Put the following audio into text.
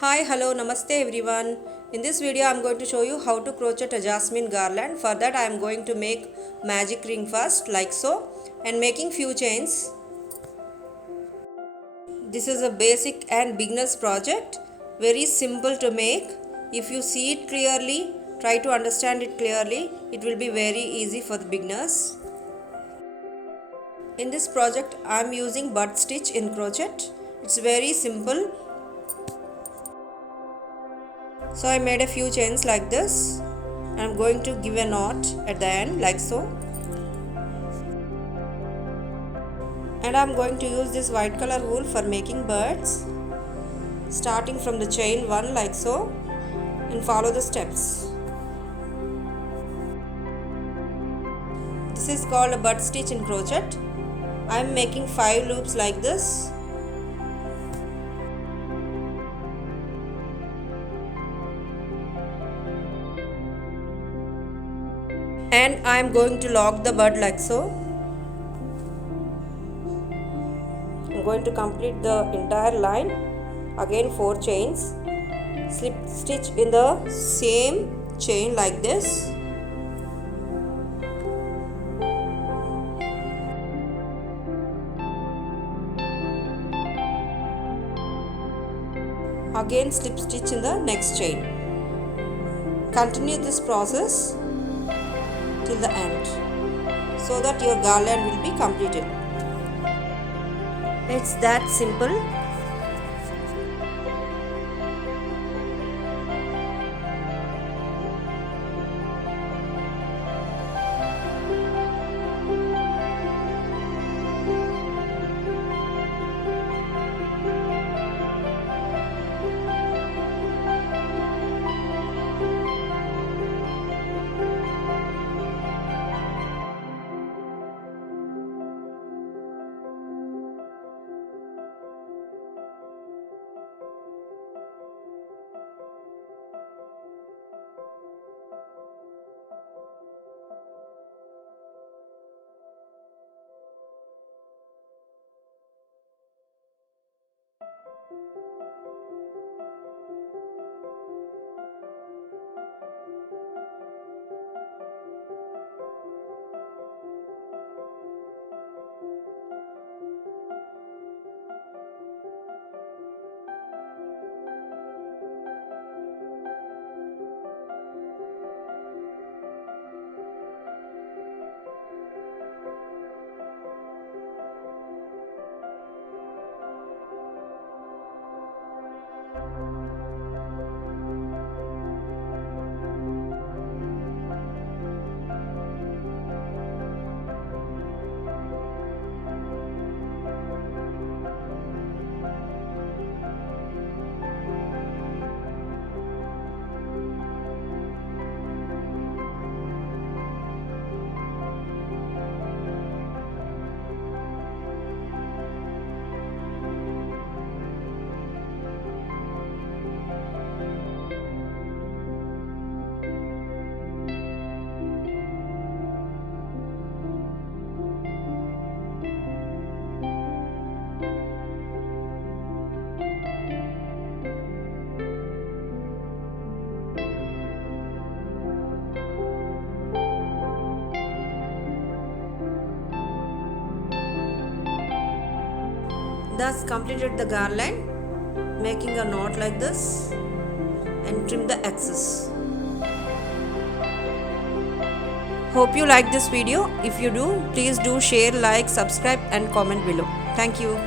Hi, hello, namaste everyone. In this video I am going to show you how to crochet a jasmine garland. For that I am going to make magic ring first like so and making few chains. This is a basic and beginners project. Very simple to make. If you see it clearly, try to understand it clearly, it will be very easy for the beginners. In this project I am using bud stitch in crochet. It's very simple. So I made a few chains like this. I am going to give a knot at the end like so. And I am going to use this white color wool for making birds. Starting from the chain 1 like so and follow the steps. This is called a bud stitch in crochet. I am making 5 loops like this. And I am going to lock the bud like so. I am going to complete the entire line. Again 4 chains. Slip stitch in the same chain like this. Again slip stitch in the next chain. Continue this process till the end so that your garland will be completed. It's that simple. Thus completed the garland, making a knot like this and trim the excess. Hope you like this video. If you do, please do share, like, subscribe and comment below. Thank you.